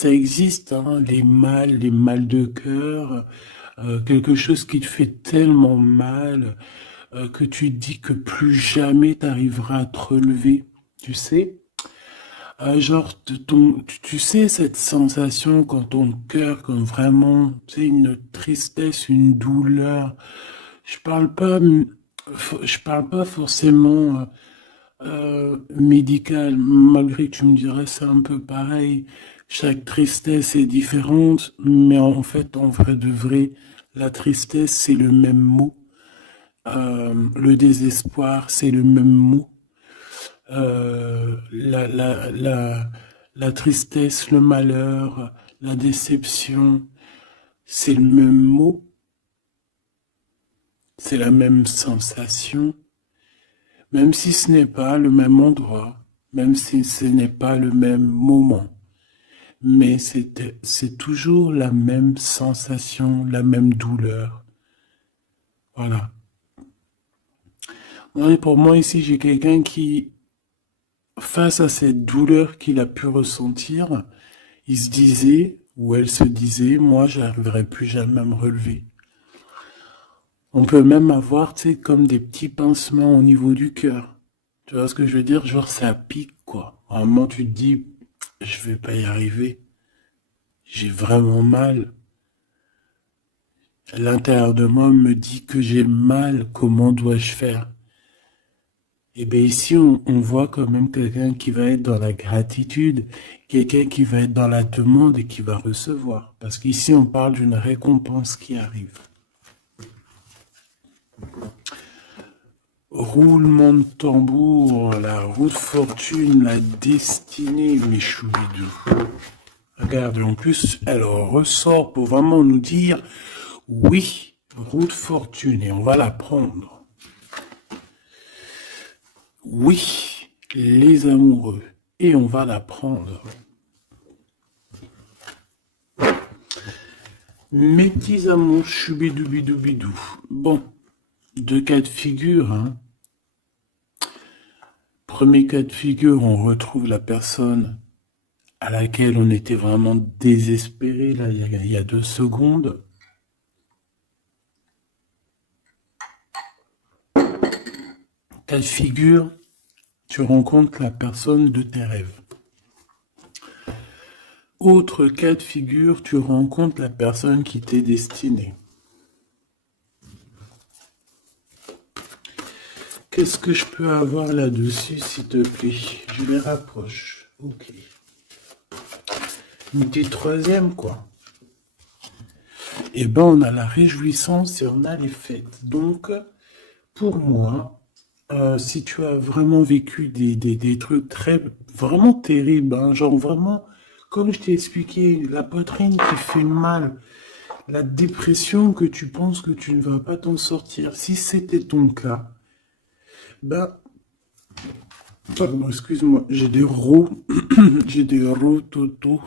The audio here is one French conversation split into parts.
Ça existe, hein, les mal de cœur, quelque chose qui te fait tellement mal que tu te dis que plus jamais tu arriveras à te relever, tu sais? Genre, tu sais, cette sensation quand ton cœur, comme vraiment, tu sais, une tristesse, une douleur. Je parle pas, je parle pas forcément médical, malgré que tu me dirais c'est un peu pareil. Chaque tristesse est différente, mais en fait, en vrai de vrai, la tristesse, c'est le même mot. Le désespoir, c'est le même mot. La tristesse, le malheur, la déception, c'est le même mot, c'est la même sensation, même si ce n'est pas le même endroit, même si ce n'est pas le même moment. Mais c'est toujours la même sensation, la même douleur. Voilà. Ouais, pour moi, ici, j'ai quelqu'un qui, face à cette douleur qu'il a pu ressentir, il se disait, ou elle se disait, moi, j'arriverai plus jamais à me relever. On peut même avoir, tu sais, comme des petits pincements au niveau du cœur. Tu vois ce que je veux dire? Genre, ça pique, quoi. À un moment, tu te dis, je vais pas y arriver. J'ai vraiment mal. L'intérieur de moi me dit que j'ai mal. Comment dois-je faire? Et bien ici, on voit quand même quelqu'un qui va être dans la gratitude, quelqu'un qui va être dans la demande et qui va recevoir. Parce qu'ici, on parle d'une récompense qui arrive. Roulement de tambour, la roue de fortune, la destinée, mes choubidous. Regarde, en plus, elle ressort pour vraiment nous dire, oui, roue de fortune, et on va la prendre. Oui, les amoureux, et on va la prendre. Mes petits amours, choubidoubidou. Bon, deux cas de figure, hein. Premier cas de figure, on retrouve la personne à laquelle on était vraiment désespéré, là, il y a 2 secondes. Cas de figure, tu rencontres la personne de tes rêves. Autre cas de figure, tu rencontres la personne qui t'est destinée. Qu'est-ce que je peux avoir là-dessus, s'il te plaît? Je les rapproche. Ok. Une petite troisième, quoi. Eh ben, on a la réjouissance et on a les fêtes. Donc, pour moi, si tu as vraiment vécu des trucs vraiment terribles, hein, genre vraiment, comme je t'ai expliqué, la poitrine qui fait mal, la dépression que tu penses que tu ne vas pas t'en sortir, si c'était ton cas, ben, pardon, excuse-moi, j'ai des rots, j'ai des rototos,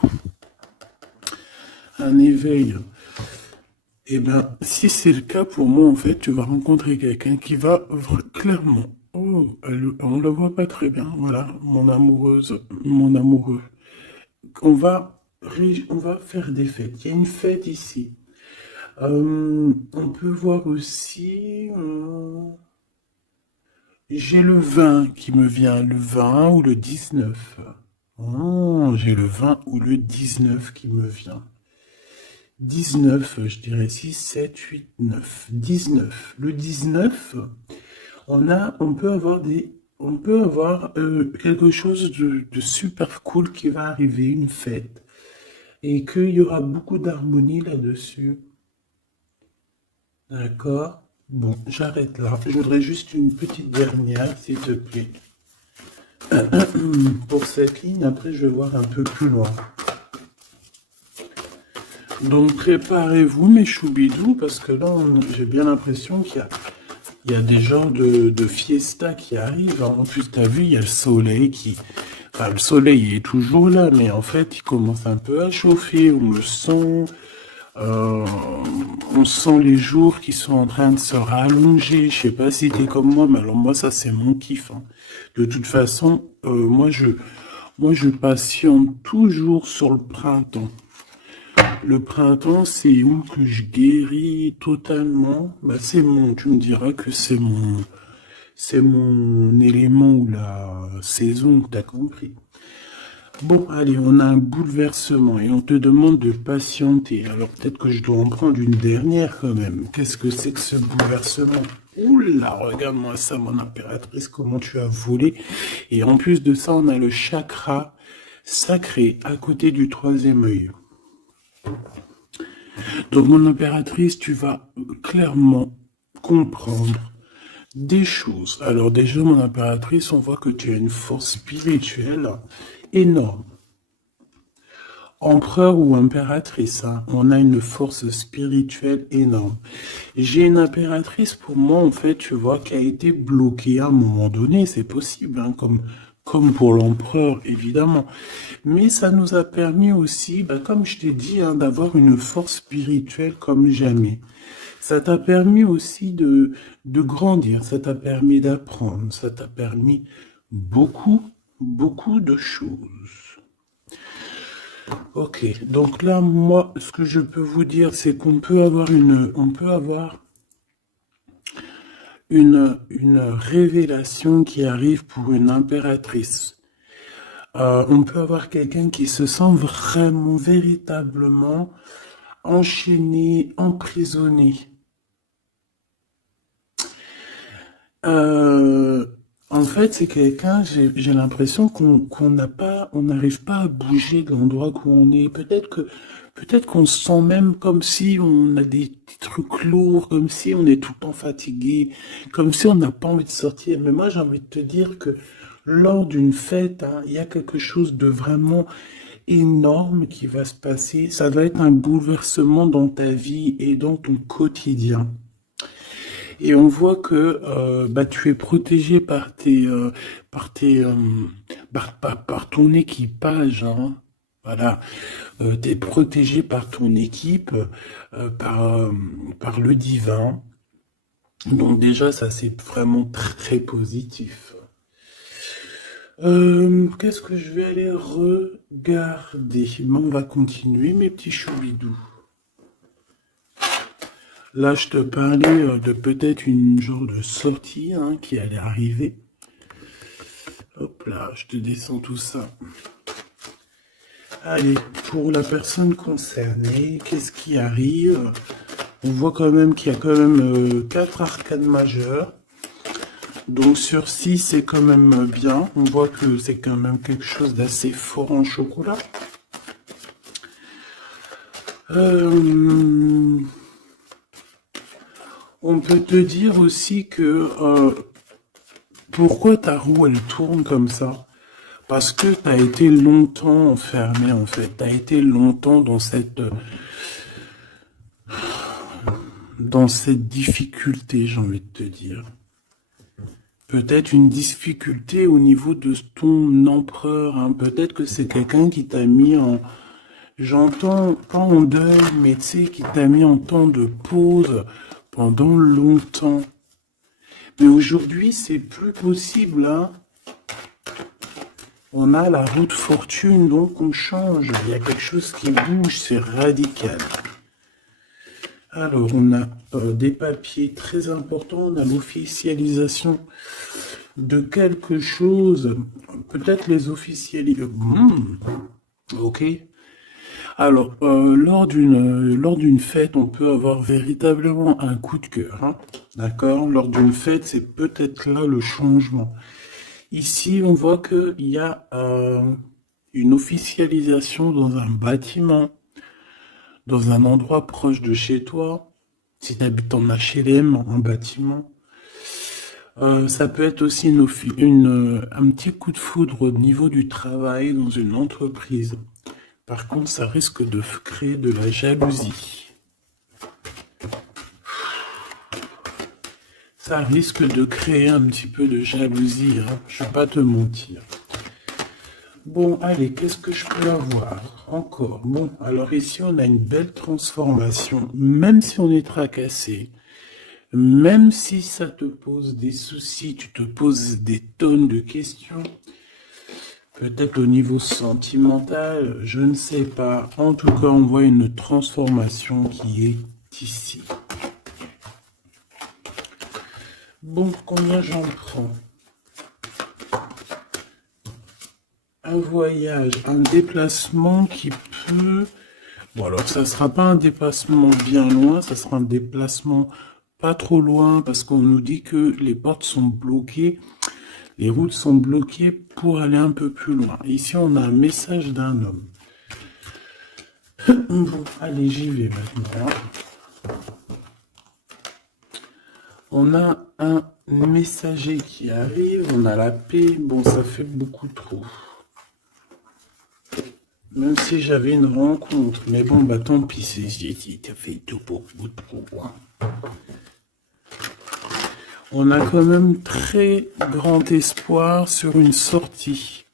un éveil. Eh bien, si c'est le cas pour moi, en fait, tu vas rencontrer quelqu'un qui va clairement. Oh, on la voit pas très bien. Voilà, mon amoureuse, mon amoureux. On va faire des fêtes. Il y a une fête ici. On peut voir aussi. J'ai le 20 qui me vient, le 20 ou le 19. Oh, j'ai le 20 ou le 19 qui me vient. 19, je dirais 6, 7, 8, 9. 19. Le 19, on peut avoir quelque chose de super cool qui va arriver, une fête. Et qu'il y aura beaucoup d'harmonie là-dessus. D'accord? Bon, j'arrête là. Je voudrais juste une petite dernière, s'il te plaît. Pour cette ligne, après, je vais voir un peu plus loin. Donc, préparez-vous, mes choubidous, parce que là, j'ai bien l'impression il y a des genres de fiesta qui arrivent. En plus, t'as vu, il y a le soleil qui... Enfin, le soleil est toujours là, mais en fait, il commence un peu à chauffer. On sent les jours qui sont en train de se rallonger. Je sais pas si t'es comme moi, mais alors moi, ça, c'est mon kiff, hein. De toute façon, Moi, je patiente toujours sur le printemps. Le printemps, c'est où que je guéris totalement. Bah, tu me diras que c'est mon élément ou la saison, t'as compris. Bon, allez, on a un bouleversement et on te demande de patienter. Alors peut-être que je dois en prendre une dernière quand même. Qu'est-ce que c'est que ce bouleversement? Oula, regarde-moi ça, mon impératrice, comment tu as volé. Et en plus de ça, on a le chakra sacré à côté du troisième œil. Donc, mon impératrice, tu vas clairement comprendre des choses. Alors déjà, mon impératrice, on voit que tu as une force spirituelle énorme. Empereur ou impératrice, hein, on a une force spirituelle énorme. J'ai une impératrice, pour moi, en fait, tu vois, qui a été bloquée à un moment donné, c'est possible, hein, comme pour l'empereur, évidemment. Mais ça nous a permis aussi, bah, comme je t'ai dit, hein, d'avoir une force spirituelle comme jamais. Ça t'a permis aussi de grandir, ça t'a permis d'apprendre, ça t'a permis beaucoup, beaucoup de choses. Ok, donc là, moi, ce que je peux vous dire, c'est qu'on peut avoir une révélation qui arrive pour une impératrice. On peut avoir quelqu'un qui se sent vraiment, véritablement enchaîné, emprisonné. Euh, En fait, c'est quelqu'un, j'ai l'impression qu'on n'a pas, on n'arrive pas à bouger de l'endroit où on est. Peut-être qu'on se sent même comme si on a des petits trucs lourds, comme si on est tout le temps fatigué, comme si on n'a pas envie de sortir. Mais moi, j'ai envie de te dire que lors d'une fête, hein, il y a quelque chose de vraiment énorme qui va se passer. Ça va être un bouleversement dans ta vie et dans ton quotidien. Et on voit que bah, tu es protégé par par ton équipage, hein. Voilà, tu es protégé par ton équipe, par le divin. Donc déjà, ça c'est vraiment très positif. Qu'est-ce que je vais aller regarder? Bon, on va continuer, mes petits choubidous. Là, je te parlais de peut-être une genre de sortie hein, qui allait arriver. Hop là, je te descends tout ça. Allez, pour la personne concernée, qu'est-ce qui arrive? On voit quand même qu'il y a quand même 4 arcades majeures. Donc sur 6, c'est quand même bien. On voit que c'est quand même quelque chose d'assez fort en chocolat. On peut te dire aussi que pourquoi ta roue elle tourne comme ça? Parce que tu as été longtemps enfermé en fait. Tu as été longtemps dans cette difficulté, j'ai envie de te dire. Peut-être une difficulté au niveau de ton empereur. Hein. Peut-être que c'est quelqu'un qui t'a mis en... J'entends pas en deuil, mais tu sais, qui t'a mis en temps de pause pendant longtemps. Mais aujourd'hui, c'est plus possible, hein. On a la roue de fortune, donc on change. Il y a quelque chose qui bouge, c'est radical. Alors, on a des papiers très importants. On a l'officialisation de quelque chose. Peut-être les officialiser. Ok. Alors, lors d'une fête, on peut avoir véritablement un coup de cœur. Hein. D'accord? Lors d'une fête, c'est peut-être là le changement. Ici, on voit qu'il y a une officialisation dans un bâtiment, dans un endroit proche de chez toi. Si tu habites en HLM, un bâtiment. Ça peut être aussi un petit coup de foudre au niveau du travail dans une entreprise. Par contre, ça risque de créer de la jalousie. Ça risque de créer un petit peu de jalousie, hein. Je ne vais pas te mentir. Bon, allez, qu'est-ce que je peux avoir encore? Bon, alors ici, on a une belle transformation. Même si on est tracassé, même si ça te pose des soucis, tu te poses des tonnes de questions, Peut-être au niveau sentimental, je ne sais pas. En tout cas, on voit une transformation qui est ici. Bon, combien j'en prends? Un voyage, un déplacement qui peut... Bon, alors ça sera pas un déplacement bien loin, ça sera un déplacement pas trop loin parce qu'on nous dit que les portes sont bloquées, les routes sont bloquées pour aller un peu plus loin. Ici, on a un message d'un homme. Bon, allez, j'y vais maintenant. On a un messager qui arrive, on a la paix. Bon, ça fait beaucoup trop. Même si j'avais une rencontre, mais bon, bah tant pis, ça fait tout beaucoup trop. Hein. On a quand même très grand espoir sur une sortie,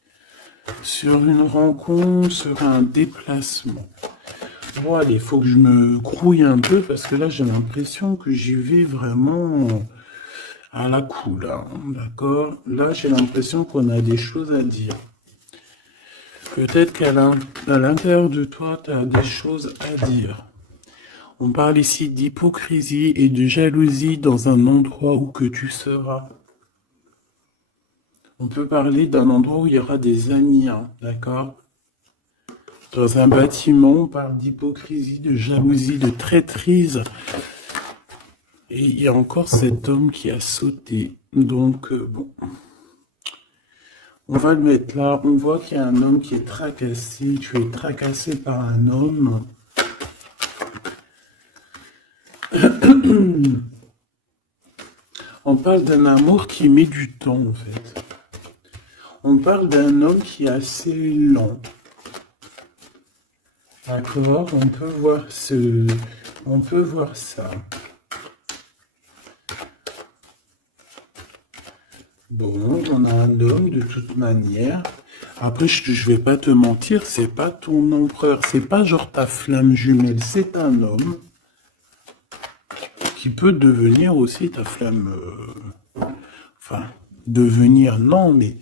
sur une rencontre, sur un déplacement. Bon, allez, il faut que je me grouille un peu parce que là, j'ai l'impression que j'y vais vraiment à la cool, hein, d'accord? Là, j'ai l'impression qu'on a des choses à dire. Peut-être qu'à l'intérieur de toi, tu as des choses à dire. On parle ici d'hypocrisie et de jalousie dans un endroit où que tu seras. On peut parler d'un endroit où il y aura des amis, hein, d'accord? Dans un bâtiment, on parle d'hypocrisie, de jalousie, de traîtrise. Et il y a encore cet homme qui a sauté. Donc, bon. On va le mettre là. On voit qu'il y a un homme qui est tracassé. Tu es tracassé par un homme. On parle d'un amour qui met du temps, en fait. On parle d'un homme qui est assez lent. D'accord? On peut voir ça. Bon, on a un homme de toute manière. Après, je vais pas te mentir, c'est pas ton empereur, c'est pas genre ta flamme jumelle, c'est un homme qui peut devenir aussi ta flamme. Enfin, devenir, non, mais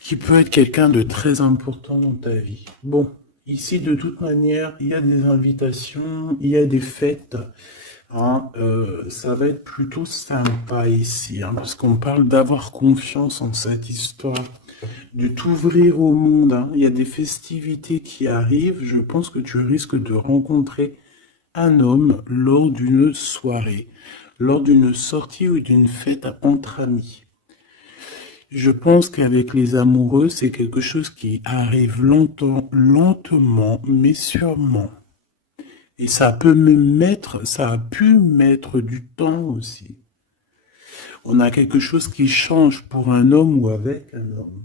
qui peut être quelqu'un de très important dans ta vie. Bon, ici, de toute manière, il y a des invitations, il y a des fêtes. Hein, ça va être plutôt sympa ici, hein, parce qu'on parle d'avoir confiance en cette histoire, de t'ouvrir au monde. Hein. Il y a des festivités qui arrivent. Je pense que tu risques de rencontrer un homme lors d'une soirée, lors d'une sortie ou d'une fête entre amis. Je pense qu'avec les amoureux, c'est quelque chose qui arrive lentement, mais sûrement. Et ça a pu mettre du temps aussi. On a quelque chose qui change pour un homme ou avec un homme.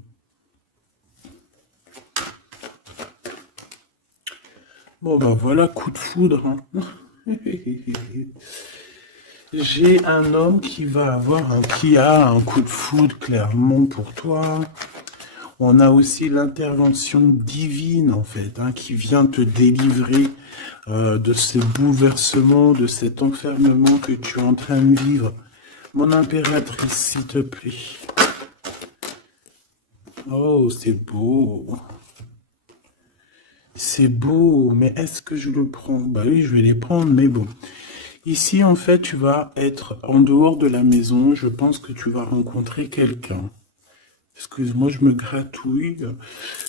Bon ben voilà, coup de foudre. Hein. J'ai un homme qui a un coup de foudre clairement pour toi. On a aussi l'intervention divine, en fait, hein, qui vient te délivrer de ces bouleversements, de cet enfermement que tu es en train de vivre. Mon impératrice, s'il te plaît. Oh, c'est beau. C'est beau, mais est-ce que je le prends? Bah oui, je vais les prendre, mais bon. Ici, en fait, tu vas être en dehors de la maison. Je pense que tu vas rencontrer quelqu'un. Excuse-moi, je me gratouille.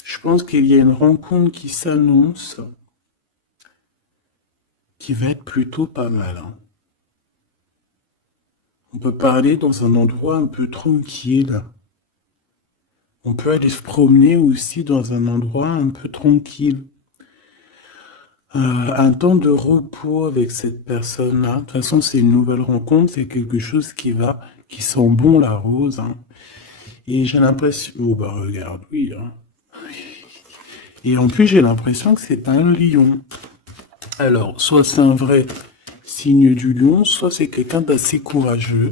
Je pense qu'il y a une rencontre qui s'annonce, qui va être plutôt pas mal. Hein. On peut parler dans un endroit un peu tranquille. On peut aller se promener aussi dans un endroit un peu tranquille. Un temps de repos avec cette personne-là. De toute façon, c'est une nouvelle rencontre, c'est quelque chose qui sent bon la rose. Hein. Et j'ai l'impression... Oh bah regarde, oui. Hein. Et en plus, j'ai l'impression que c'est un lion. Alors, soit c'est un vrai signe du lion, soit c'est quelqu'un d'assez courageux.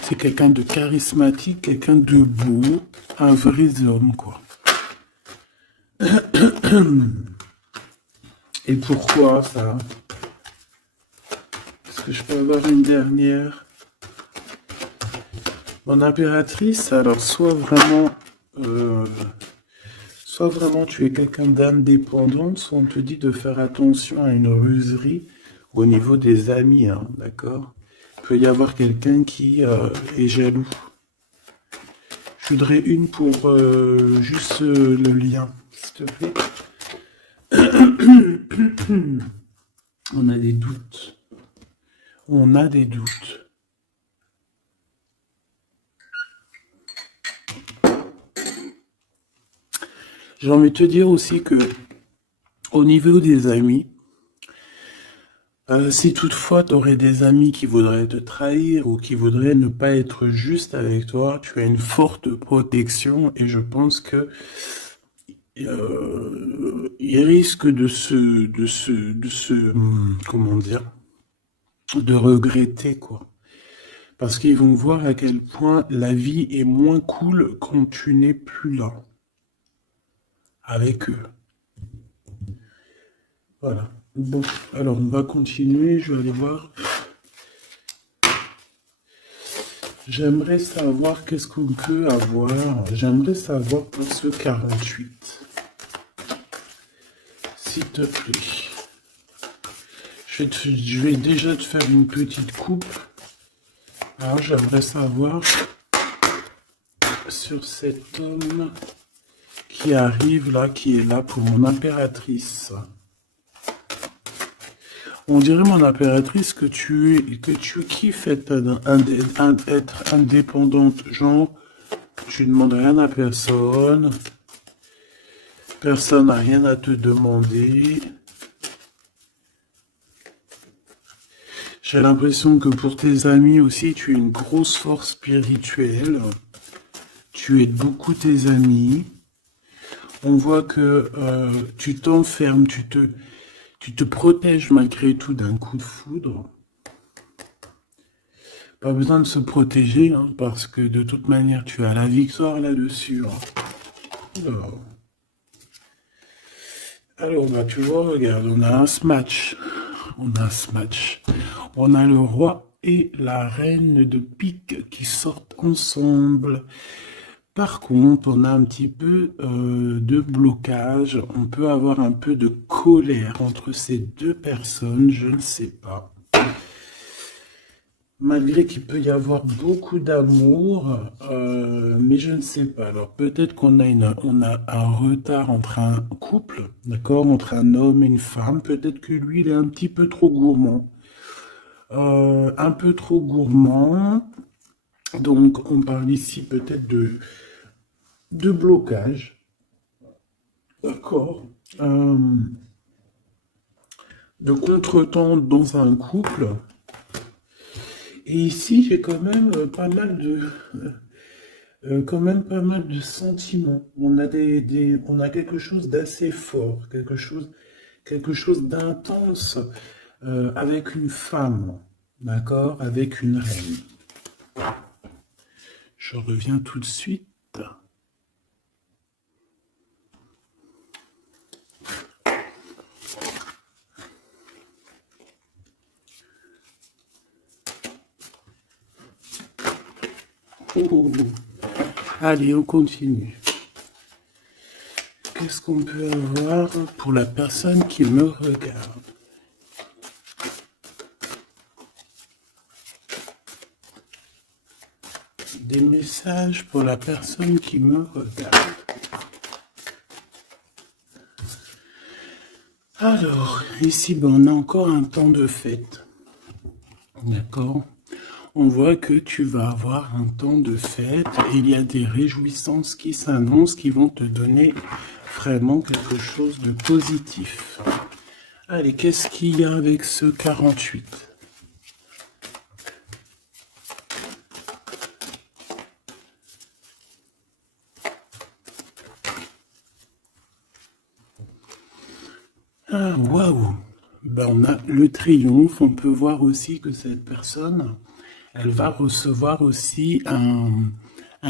C'est quelqu'un de charismatique, quelqu'un de beau, un vrai homme, quoi. Et pourquoi ça? Est-ce que je peux avoir une dernière? Mon impératrice, alors soit vraiment euh, soit vraiment tu es quelqu'un d'indépendant, soit on te dit de faire attention à une ruserie au niveau des amis, hein, d'accord? Il peut y avoir quelqu'un qui est jaloux. Je voudrais une pour juste le lien, s'il te plaît. On a des doutes. On a des doutes. J'ai envie de te dire aussi que au niveau des amis, si toutefois tu aurais des amis qui voudraient te trahir ou qui voudraient ne pas être juste avec toi, tu as une forte protection et je pense que ils risquent comment dire, de regretter quoi. Parce qu'ils vont voir à quel point la vie est moins cool quand tu n'es plus là avec eux. Voilà. Bon, alors on va continuer, je vais aller voir. J'aimerais savoir qu'est-ce qu'on peut avoir. J'aimerais savoir pour ce 48. S'il te plaît. Je vais déjà te faire une petite coupe. Alors j'aimerais savoir sur cet homme qui arrive là, qui est là pour mon impératrice. On dirait, mon impératrice, que tu kiffes être indépendante. Genre, tu ne demandes rien à personne. Personne n'a rien à te demander. J'ai l'impression que pour tes amis aussi, tu es une grosse force spirituelle. Tu aides beaucoup tes amis. On voit que tu t'enfermes, tu te protèges malgré tout d'un coup de foudre. Pas besoin de se protéger, hein, parce que de toute manière, tu as la victoire là-dessus. Hein. Alors, bah, tu vois, regarde, on a un smash. On a un smash. On a le roi et la reine de pique qui sortent ensemble. Par contre, on a un petit peu de blocage. On peut avoir un peu de colère entre ces deux personnes, je ne sais pas. Malgré qu'il peut y avoir beaucoup d'amour, mais je ne sais pas. Alors peut-être qu'on a un retard entre un couple, d'accord, entre un homme et une femme. Peut-être que lui, il est un petit peu trop gourmand. Un peu trop gourmand. Donc on parle ici peut-être de blocage. D'accord. De contretemps dans un couple. Et ici, j'ai quand même pas mal de sentiments. On a on a quelque chose d'assez fort, quelque chose d'intense avec une femme, d'accord, avec une reine. Je reviens tout de suite. Oh. Allez, on continue. Qu'est-ce qu'on peut avoir pour la personne qui me regarde? Des messages pour la personne qui me regarde. Alors, ici, ben, on a encore un temps de fête. D'accord? On voit que tu vas avoir un temps de fête et il y a des réjouissances qui s'annoncent qui vont te donner vraiment quelque chose de positif. Allez, qu'est-ce qu'il y a avec ce 48? Ah, waouh! Ben, on a le triomphe. On peut voir aussi que cette personne, elle va recevoir aussi un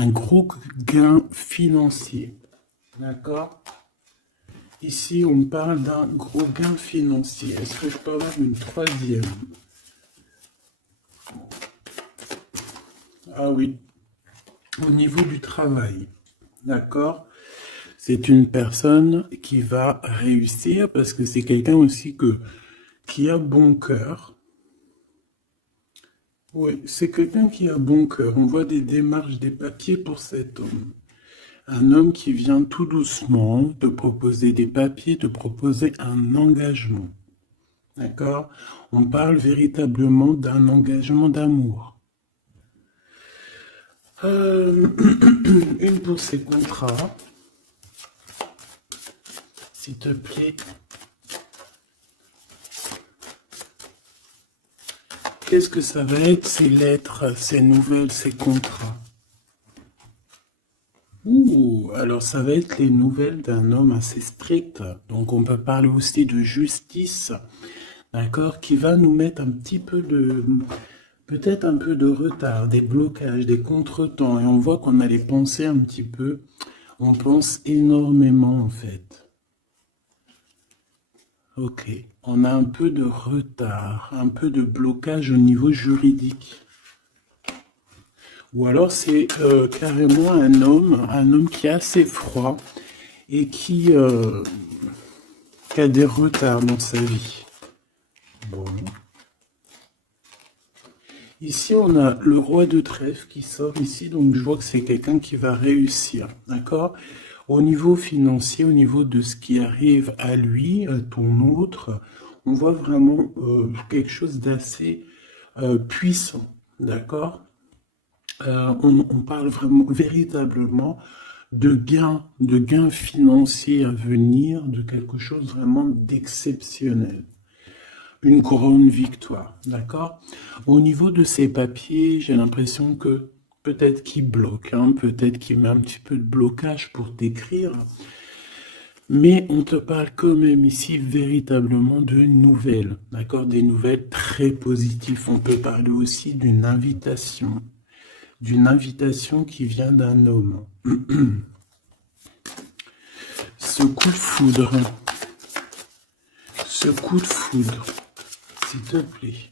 gros gain financier. D'accord? Ici, on parle d'un gros gain financier. Est-ce que je peux avoir une troisième? Ah oui, au niveau du travail. D'accord? C'est une personne qui va réussir parce que c'est quelqu'un aussi qui a bon cœur. Oui, c'est quelqu'un qui a bon cœur. On voit des démarches, des papiers pour cet homme. Un homme qui vient tout doucement te proposer des papiers, te proposer un engagement. D'accord? On parle véritablement d'un engagement d'amour. Une pour ces contrats, s'il te plaît. Qu'est-ce que ça va être, ces lettres, ces nouvelles, ces contrats? Ouh, alors ça va être les nouvelles d'un homme assez strict. Donc on peut parler aussi de justice, d'accord, qui va nous mettre un petit peu de, peut-être un peu de retard, des blocages, des contretemps. Et on voit qu'on a les pensées un petit peu. On pense énormément en fait. Ok, on a un peu de retard, un peu de blocage au niveau juridique. Ou alors c'est carrément un homme qui est assez froid et qui a des retards dans sa vie. Bon. Ici, on a le roi de trèfle qui sort ici, donc je vois que c'est quelqu'un qui va réussir, d'accord? Au niveau financier, au niveau de ce qui arrive à lui, à ton autre, on voit vraiment quelque chose d'assez puissant, d'accord? On parle vraiment, véritablement de gains financiers à venir, de quelque chose vraiment d'exceptionnel. Une grande victoire, d'accord? Au niveau de ces papiers, j'ai l'impression que peut-être qu'il bloque, hein, peut-être qu'il met un petit peu de blocage pour t'écrire, mais on te parle quand même ici véritablement de nouvelles, d'accord? Des nouvelles très positives. On peut parler aussi d'une invitation qui vient d'un homme. Ce coup de foudre, ce coup de foudre, s'il te plaît.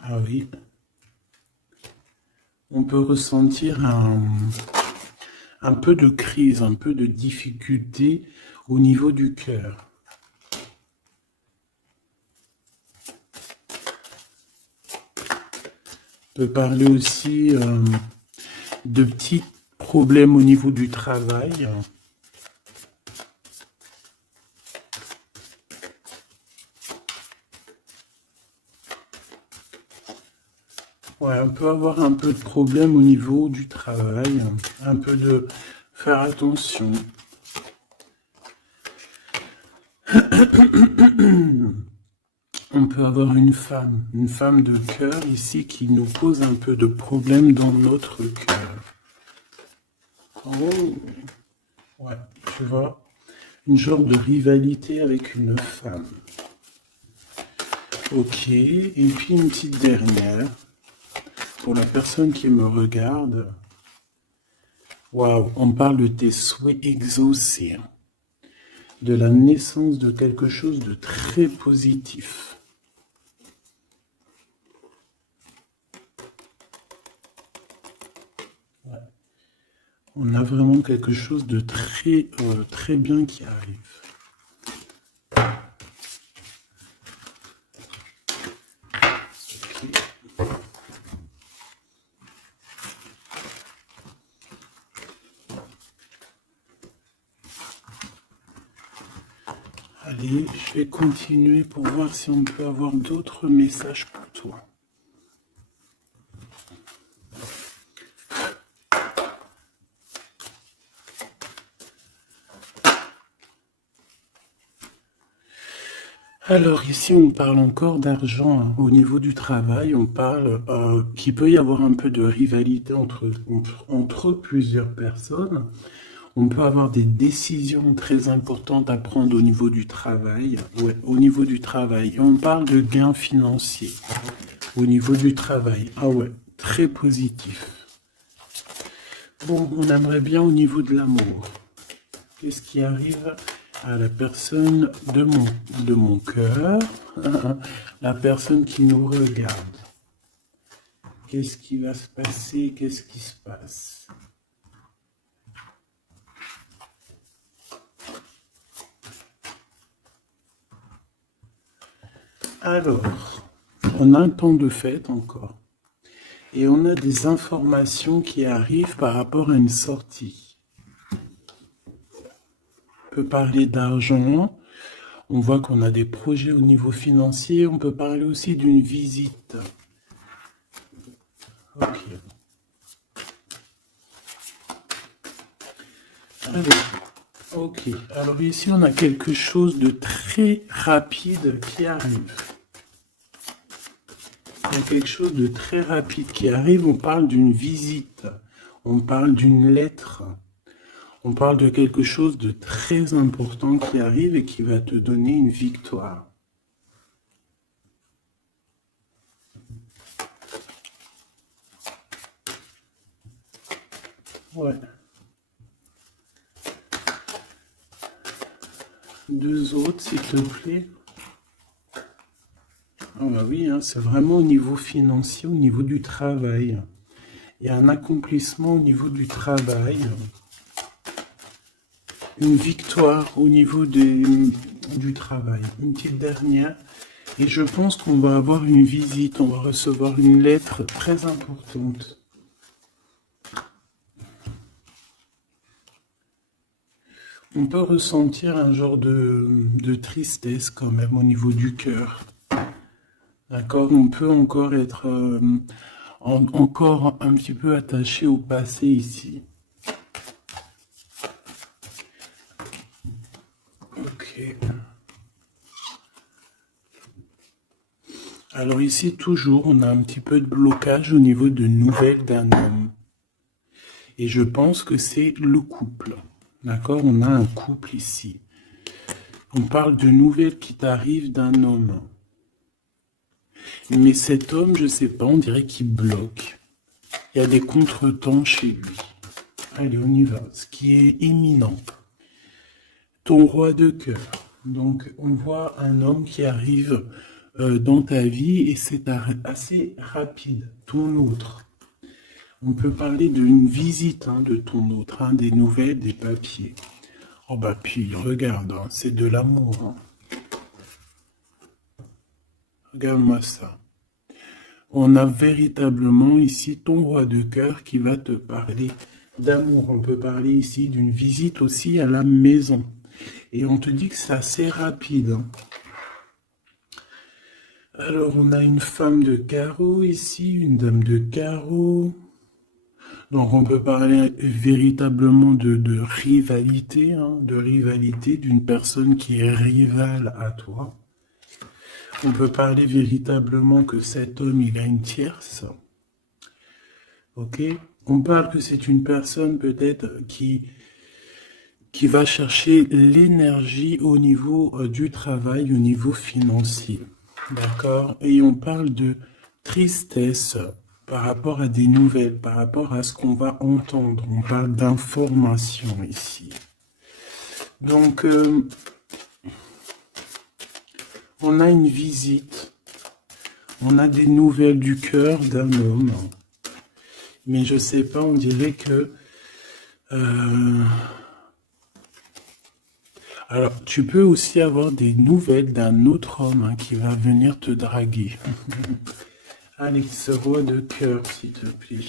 Ah oui. On peut ressentir un peu de crise, un peu de difficulté au niveau du cœur. On peut parler aussi de petits problèmes au niveau du travail. Ouais, on peut avoir un peu de problème au niveau du travail, un peu de faire attention. On peut avoir une femme de cœur ici qui nous pose un peu de problème dans notre cœur. Oh, ouais, tu vois, une genre de rivalité avec une femme. Ok, et puis une petite dernière, pour la personne qui me regarde. Waouh, on parle de tes souhaits exaucés, de la naissance de quelque chose de très positif. On a vraiment quelque chose de très, très bien qui arrive. Allez, je vais continuer pour voir si on peut avoir d'autres messages pour toi. Alors ici, on parle encore d'argent, hein. Au niveau du travail, on parle qu'il peut y avoir un peu de rivalité entre plusieurs personnes. On peut avoir des décisions très importantes à prendre au niveau du travail. Ouais, au niveau du travail. Et on parle de gains financiers au niveau du travail. Ah ouais, très positif. Bon, on aimerait bien au niveau de l'amour. Qu'est-ce qui arrive à la personne de mon cœur, la personne qui nous regarde? Qu'est-ce qui va se passer? Qu'est-ce qui se passe? Alors, on a un temps de fête encore. Et on a des informations qui arrivent par rapport à une sortie. On peut parler d'argent. On voit qu'on a des projets au niveau financier. On peut parler aussi d'une visite. Ok. Allez. Ok. Alors ici, on a quelque chose de très rapide qui arrive. Il y a quelque chose de très rapide qui arrive. On parle d'une visite. On parle d'une lettre. On parle de quelque chose de très important qui arrive et qui va te donner une victoire. Ouais. Deux autres, s'il te plaît. Ah bah oui, hein, c'est vraiment au niveau financier, au niveau du travail. Il y a un accomplissement au niveau du travail. Une victoire au niveau du travail. Une petite dernière. Et je pense qu'on va avoir une visite, on va recevoir une lettre très importante. On peut ressentir un genre de tristesse quand même au niveau du cœur. D'accord? On peut encore être encore un petit peu attaché au passé ici. Ok. Alors ici, toujours, on a un petit peu de blocage au niveau de nouvelles d'un homme. Et je pense que c'est le couple. D'accord? On a un couple ici. On parle de nouvelles qui t'arrivent d'un homme. Mais cet homme, je sais pas, on dirait qu'il bloque. Il y a des contretemps chez lui. Allez, on y va. Ce qui est imminent. Ton roi de cœur. Donc, on voit un homme qui arrive dans ta vie et c'est assez rapide. Ton autre. On peut parler d'une visite de ton autre, des nouvelles, des papiers. Oh bah puis, regarde, c'est de l'amour. Regarde-moi ça. On a véritablement ici ton roi de cœur qui va te parler d'amour. On peut parler ici d'une visite aussi à la maison. Et on te dit que c'est assez rapide. Alors, on a une femme de carreau ici, une dame de carreau. Donc, on peut parler véritablement de rivalité, de rivalité d'une personne qui est rivale à toi. On peut parler véritablement que cet homme, il a une tierce. Ok? On parle que c'est une personne peut-être qui va chercher l'énergie au niveau du travail, au niveau financier. D'accord? Et on parle de tristesse par rapport à des nouvelles, par rapport à ce qu'on va entendre. On parle d'information ici. Donc, on a une visite. On a des nouvelles du cœur d'un homme. Mais je sais pas, on dirait que... Alors, tu peux aussi avoir des nouvelles d'un autre homme qui va venir te draguer. Alex, roi de cœur, s'il te plaît.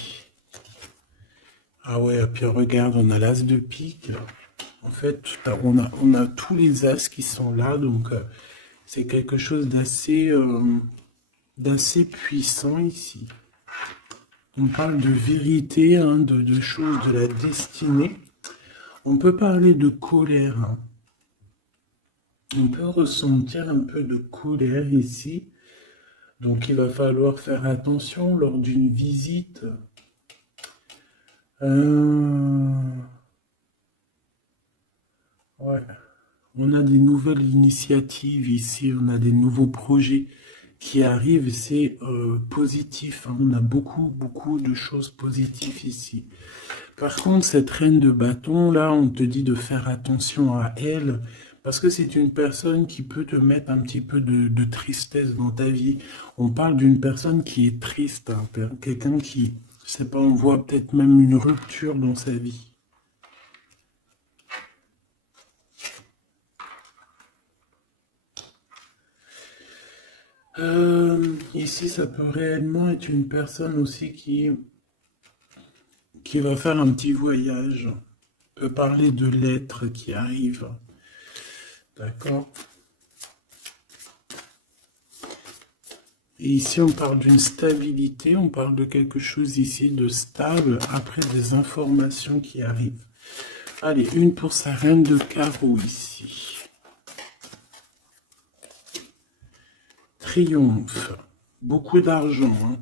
Ah ouais, puis regarde, on a l'as de pique. En fait, on a tous les as qui sont là, donc c'est quelque chose d'assez puissant ici. On parle de vérité, de choses de la destinée. On peut parler de colère. On peut ressentir un peu de colère ici. Donc il va falloir faire attention lors d'une visite. Ouais. On a des nouvelles initiatives ici, on a des nouveaux projets qui arrivent, c'est positif. On a beaucoup de choses positives ici. Par contre, cette reine de bâton, là, on te dit de faire attention à elle, parce que c'est une personne qui peut te mettre un petit peu de tristesse dans ta vie. On parle d'une personne qui est triste, quelqu'un qui, je sais pas, on voit peut-être même une rupture dans sa vie. Ici, ça peut réellement être une personne aussi qui va faire un petit voyage. On peut parler de lettres qui arrivent. D'accord? Et ici, on parle d'une stabilité, on parle de quelque chose ici de stable après des informations qui arrivent. Allez, une pour sa reine de carreau ici. Triomphe. Beaucoup d'argent, hein,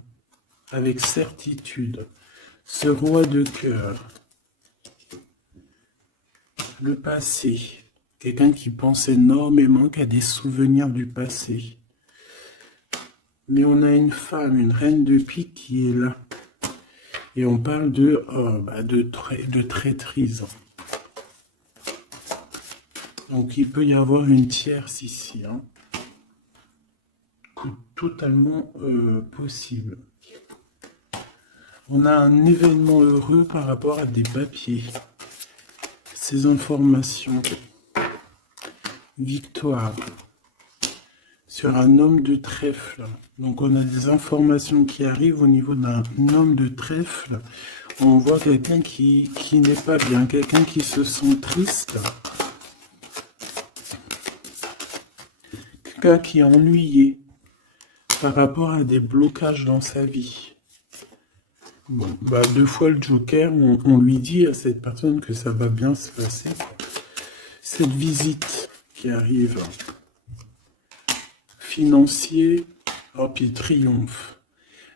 avec certitude. Ce roi de cœur. Le passé. Quelqu'un qui pense énormément, qui a des souvenirs du passé. Mais on a une femme, une reine de pique qui est là. Et on parle de traîtrise. Donc il peut y avoir une tierce ici. Hein. Totalement possible. On a un événement heureux par rapport à des papiers. Ces informations. Victoire. Sur un homme de trèfle. Donc on a des informations qui arrivent au niveau d'un homme de trèfle. On voit quelqu'un qui n'est pas bien, quelqu'un qui se sent triste. Quelqu'un qui est ennuyé par rapport à des blocages dans sa vie. Bon, bah, 2 fois le Joker, on lui dit à cette personne que ça va bien se passer. Cette visite qui arrive. Financier, oh, puis triomphe.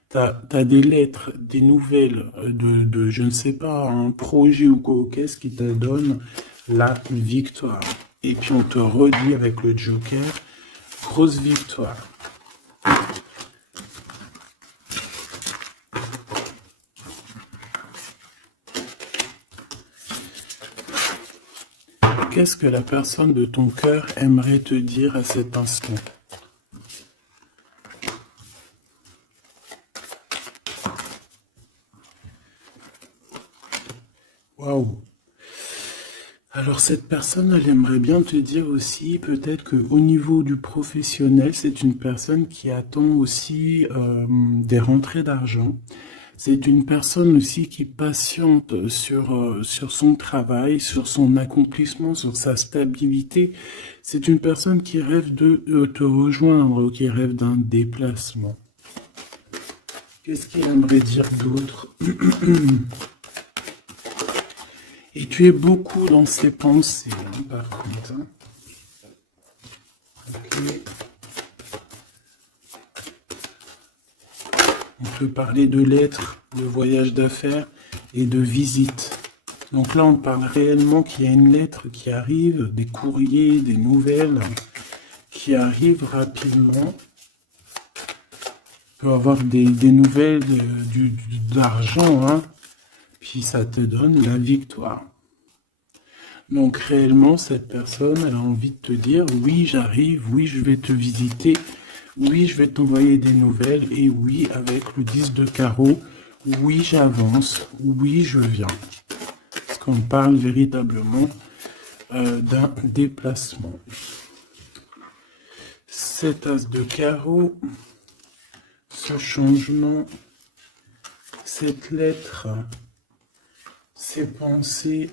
T'as des lettres, des nouvelles de je ne sais pas, un projet ou quoi, qu'est-ce qui te donne la victoire. Et puis on te redit avec le Joker, grosse victoire. Qu'est-ce que la personne de ton cœur aimerait te dire à cet instant? Waouh! Alors cette personne, elle aimerait bien te dire aussi, peut-être qu'au niveau du professionnel, c'est une personne qui attend aussi des rentrées d'argent. C'est une personne aussi qui patiente sur son travail, sur son accomplissement, sur sa stabilité. C'est une personne qui rêve de te rejoindre, qui rêve d'un déplacement. Qu'est-ce qu'il aimerait dire d'autre? Et tu es beaucoup dans ses pensées, hein, par contre. Hein. Okay. On peut parler de lettres, de voyage d'affaires et de visites. Donc là, on parle réellement qu'il y a une lettre qui arrive, des courriers, des nouvelles qui arrivent rapidement. Tu peux avoir des nouvelles d'argent, hein, puis ça te donne la victoire. Donc réellement, cette personne, elle a envie de te dire, oui, j'arrive, oui, je vais te visiter, oui, je vais t'envoyer des nouvelles, et oui, avec le 10 de carreau, oui, j'avance, oui, je viens. Parce qu'on parle véritablement d'un déplacement. Cet as de carreau, ce changement, cette lettre, ces pensées,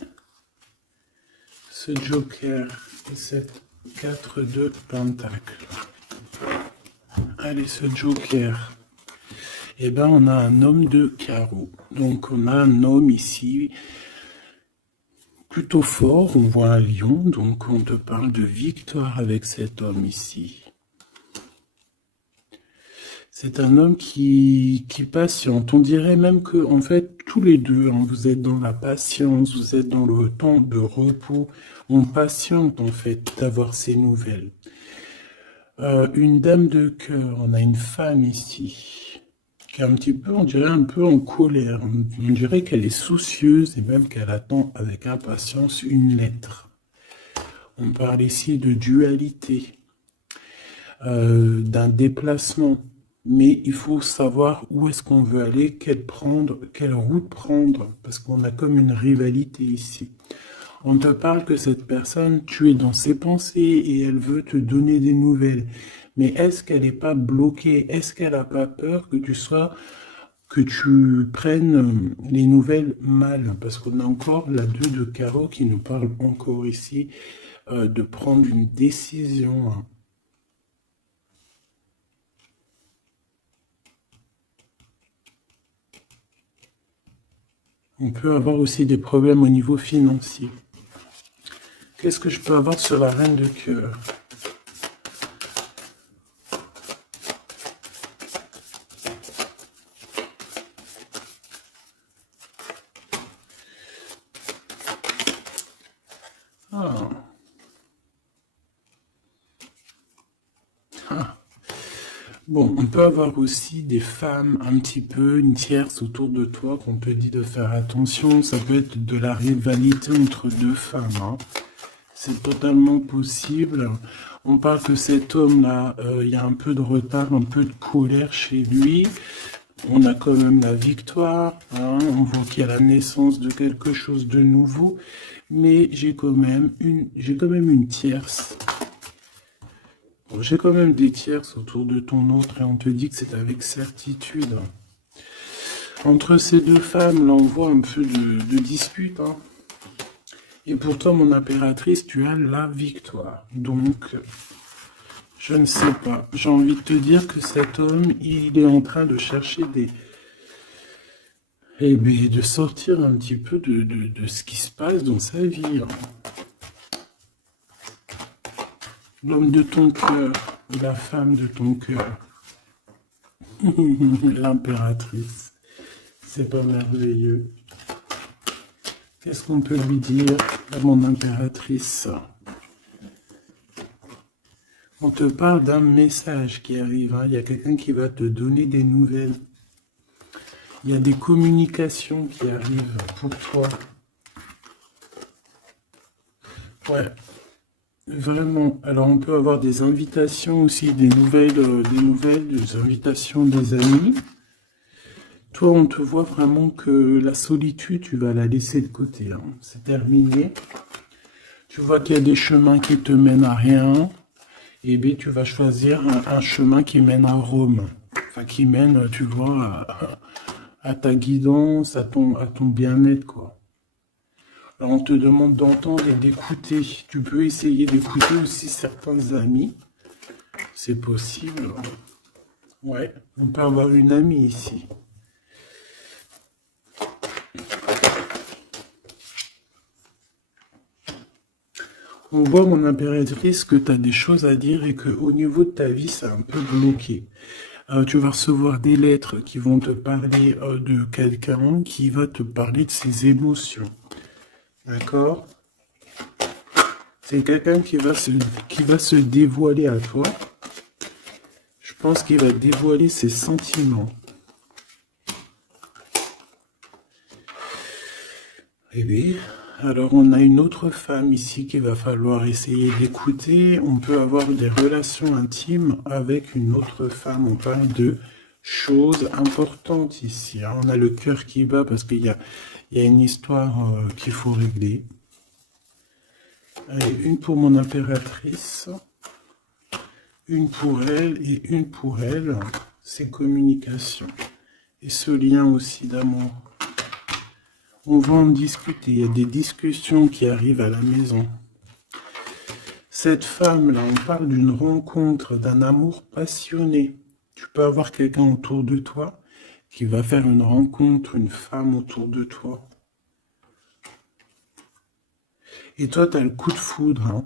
ce Joker et cette 4 de Pentacle. Allez, ce Joker. Eh ben, on a un homme de carreau. Donc, on a un homme ici plutôt fort. On voit un lion. Donc, on te parle de victoire avec cet homme ici. C'est un homme qui patiente. On dirait même que, en fait, tous les deux, hein, vous êtes dans la patience, vous êtes dans le temps de repos. On patiente, en fait, d'avoir ces nouvelles. Une dame de cœur, on a une femme ici, qui est un petit peu, on dirait un peu en colère. On dirait qu'elle est soucieuse et même qu'elle attend avec impatience une lettre. On parle ici de dualité, d'un déplacement. Mais il faut savoir où est-ce qu'on veut aller, quelle route prendre, parce qu'on a comme une rivalité ici. On te parle que cette personne, tu es dans ses pensées et elle veut te donner des nouvelles. Mais est-ce qu'elle n'est pas bloquée? Est-ce qu'elle n'a pas peur que tu prennes les nouvelles mal? Parce qu'on a encore la 2 de carreau qui nous parle encore ici de prendre une décision, hein. On peut avoir aussi des problèmes au niveau financier. Qu'est-ce que je peux avoir sur la reine de cœur? Ah. Ah. Bon, on peut avoir aussi des femmes un petit peu, une tierce autour de toi qu'on te dit de faire attention. Ça peut être de la rivalité entre deux femmes, hein. C'est totalement possible. On parle que cet homme-là, il y a un peu de retard, un peu de colère chez lui. On a quand même la victoire, hein. On voit qu'il y a la naissance de quelque chose de nouveau. Mais j'ai quand même une tierce. Bon, j'ai quand même des tierces autour de ton autre et on te dit que c'est avec certitude. Entre ces deux femmes, là, on voit un peu de dispute, hein. Et pourtant, mon impératrice, tu as la victoire. Donc, je ne sais pas. J'ai envie de te dire que cet homme, il est en train de chercher de sortir un petit peu de ce qui se passe dans sa vie, hein. L'homme de ton cœur, la femme de ton cœur, l'impératrice. C'est pas merveilleux. Qu'est-ce qu'on peut lui dire à mon impératrice? On te parle d'un message qui arrive, hein. Il y a quelqu'un qui va te donner des nouvelles. Il y a des communications qui arrivent pour toi. Ouais, vraiment. Alors on peut avoir des invitations aussi, des invitations des amis. Toi, on te voit vraiment que la solitude, tu vas la laisser de côté, hein. C'est terminé. Tu vois qu'il y a des chemins qui te mènent à rien. Et bien, tu vas choisir un chemin qui mène à Rome. Enfin, qui mène, tu vois, à ta guidance, à ton bien-être, quoi. Alors, on te demande d'entendre et d'écouter. Tu peux essayer d'écouter aussi certains amis. C'est possible. Ouais, on peut avoir une amie ici. On voit, mon impératrice, que tu as des choses à dire et qu'au niveau de ta vie, c'est un peu bloqué. Tu vas recevoir des lettres qui vont te parler de quelqu'un qui va te parler de ses émotions. D'accord? C'est quelqu'un qui va se dévoiler à toi. Je pense qu'il va dévoiler ses sentiments. Eh bien, alors on a une autre femme ici qu'il va falloir essayer d'écouter. On peut avoir des relations intimes avec une autre femme. On parle de choses importantes ici, hein. On a le cœur qui bat parce qu'il y a une histoire qu'il faut régler. Allez, une pour mon impératrice, une pour elle et une pour elle. C'est communication. Et ce lien aussi d'amour. On va en discuter. Il y a des discussions qui arrivent à la maison. Cette femme-là, on parle d'une rencontre, d'un amour passionné. Tu peux avoir quelqu'un autour de toi qui va faire une rencontre, une femme autour de toi. Et toi, tu as le coup de foudre, hein.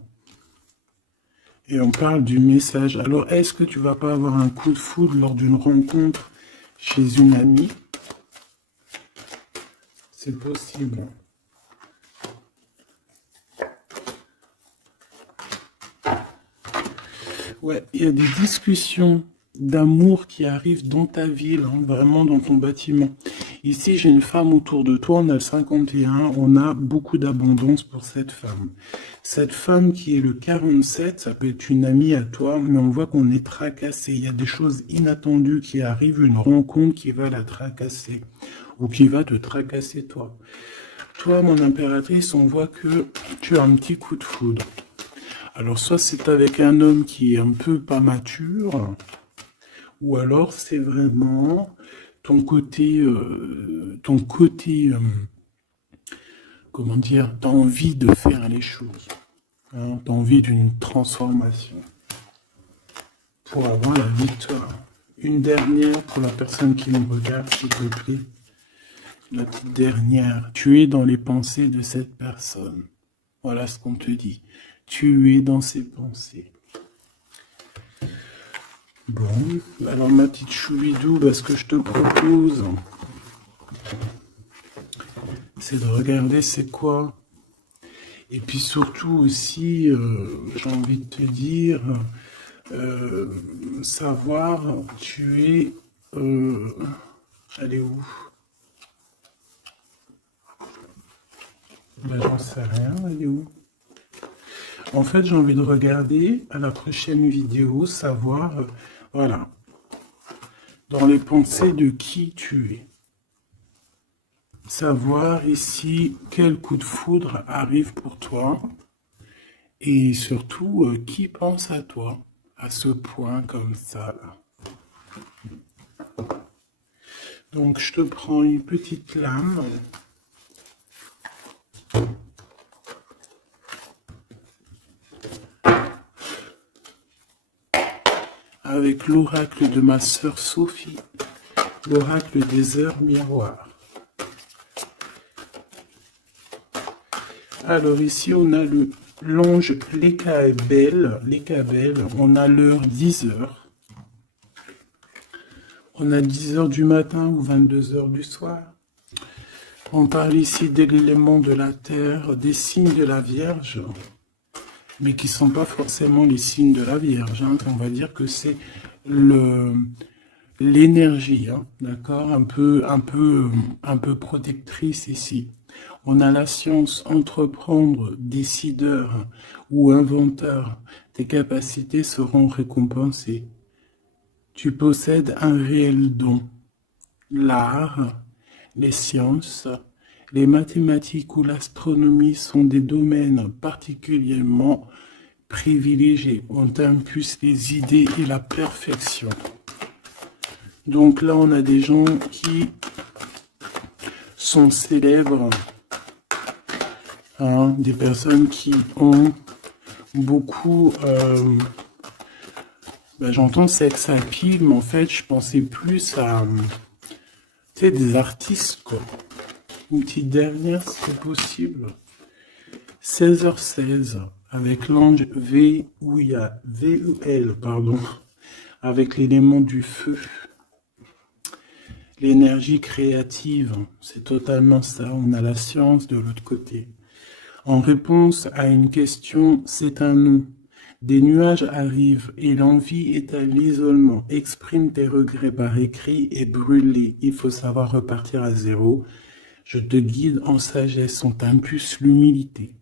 Et on parle du message. Alors, est-ce que tu vas pas avoir un coup de foudre lors d'une rencontre chez une amie? C'est possible. Ouais, il y a des discussions d'amour qui arrivent dans ta ville, hein, vraiment dans ton bâtiment. Ici, j'ai une femme autour de toi, on a le 51, on a beaucoup d'abondance pour cette femme. Cette femme qui est le 47, ça peut être une amie à toi, mais on voit qu'on est tracassé. Il y a des choses inattendues qui arrivent, une rencontre qui va la tracasser, ou qui va te tracasser toi. Toi, mon impératrice, on voit que tu as un petit coup de foudre. Alors, soit c'est avec un homme qui est un peu pas mature, ou alors c'est vraiment ton côté, comment dire, t'as envie de faire les choses. Hein, t'as envie d'une transformation pour avoir la victoire. Une dernière pour la personne qui me regarde, s'il te plaît. La petite dernière. Tu es dans les pensées de cette personne. Voilà ce qu'on te dit. Tu es dans ses pensées. Bon, alors ma petite choubidou, ce que je te propose, c'est de regarder c'est quoi. Et puis surtout aussi, j'ai envie de te dire, savoir, tu es... elle est où? J'en sais rien, elle est où? En fait, j'ai envie de regarder à la prochaine vidéo, savoir, voilà, dans les pensées de qui tu es. Savoir ici quel coup de foudre arrive pour toi et surtout qui pense à toi à ce point comme ça là. Donc je te prends une petite lame. Avec l'oracle de ma sœur Sophie, l'oracle des heures miroirs. Alors ici on a l'ange Lekabel, on a l'heure 10h. On a 10h du matin ou 22h du soir. On parle ici des éléments de la terre, des signes de la Vierge, mais qui ne sont pas forcément les signes de la Vierge. Hein. On va dire que c'est l'énergie, hein, d'accord, un peu protectrice ici. On a la science, entreprendre, décideur ou inventeur. Tes capacités seront récompensées. Tu possèdes un réel don. L'art, les sciences, les mathématiques ou l'astronomie sont des domaines particulièrement privilégiés. On t'impulse les idées et la perfection. Donc là, on a des gens qui sont célèbres, hein, des personnes qui ont beaucoup... j'entends sex appeal, mais en fait, je pensais plus à... tu sais, des artistes, quoi. Une petite dernière, si c'est possible. 16h16, avec l'ange VEL, pardon, avec l'élément du feu. L'énergie créative, c'est totalement ça. On a la science de l'autre côté. En réponse à une question, c'est un non. Des nuages arrivent et l'envie est à l'isolement. Exprime tes regrets par écrit et brûle-les. Il faut savoir repartir à zéro. Je te guide en sagesse, on t'impulse l'humilité.